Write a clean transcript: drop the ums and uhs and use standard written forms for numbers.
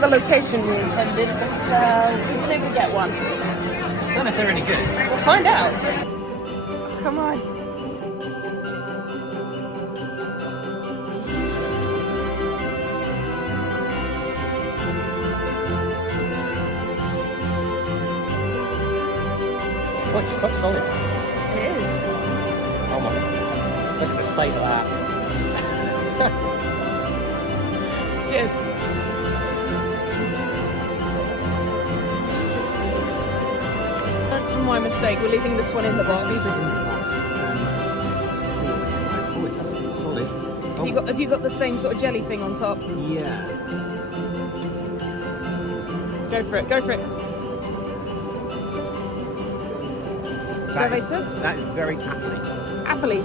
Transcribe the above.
the location we intended, but we didn't even get one. I don't know if they're any good. We'll find out. Come on. Quite solid. It is. Oh my, look at the state of that. Cheers. My mistake, we're leaving this one in the box. Oh, it's solid. Have you got the same sort of jelly thing on top? Yeah. Go for it, go for it. That is very happily. Happily.